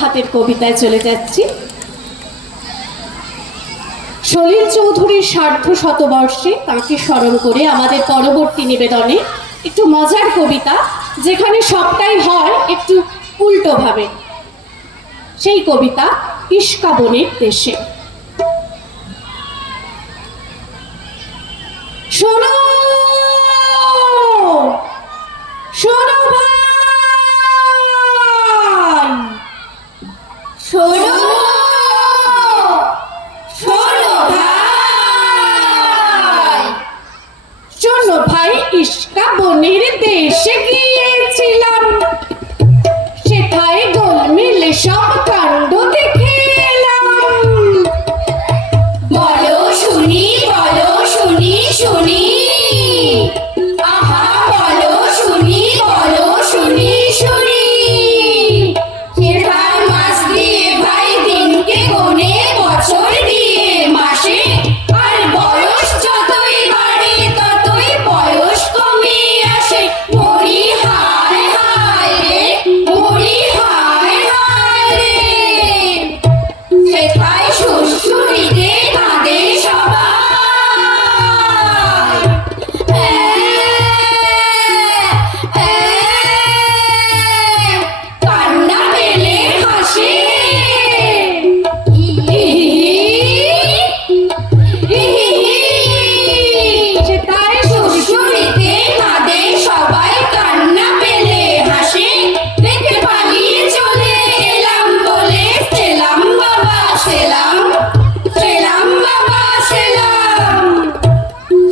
হাতের কবিতায় চলে যাচ্ছি। সলিল চৌধুরীর সার্ধ শতবর্ষে তাঁকে স্মরণ করে আমাদের পরবর্তী নিবেদনে একটু মজার কবিতা, যেখানে সবটাই হয় একটু উল্টো ভাবে। সেই কবিতা ইস্কাবনের দেশে। শোনো শোনো ভাই, শোনো শোনো ভাই, শোনো ভাই, ইস্কাবনের দেশে গিয়েছিলাম, সেথায় গোলমেলে সব কাণ্ড দেখে এলাম। বলো শুনি, বলো শুনি, শুনি, আহা বলো শুনি, বলো শুনি, শুনি। সেথায় মাস দিয়ে ভাই দিনকে গোনে, বছর দিয়ে মাসে, আর বয়স যতই বাড়ে ততই বয়স কমে আসে। মরি হায় হায় রে, মরি হায় হায় রে। সেথায় শ্বশুরিতে কাঁদে সবাই, কান্না পেলে হাসে। সেথায় শ্বশুরিতে কাঁদে সবাই, কান্না পেলে হাসে। দেখে পালিয়ে চলে এলাম বলে, সেলাম বাবা সেলাম, সেলাম বাবা সেলাম।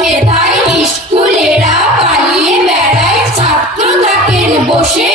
সেথায় স্কুলেরা পালিয়ে বেড়ায়, ছাত্র থাকেন বসে,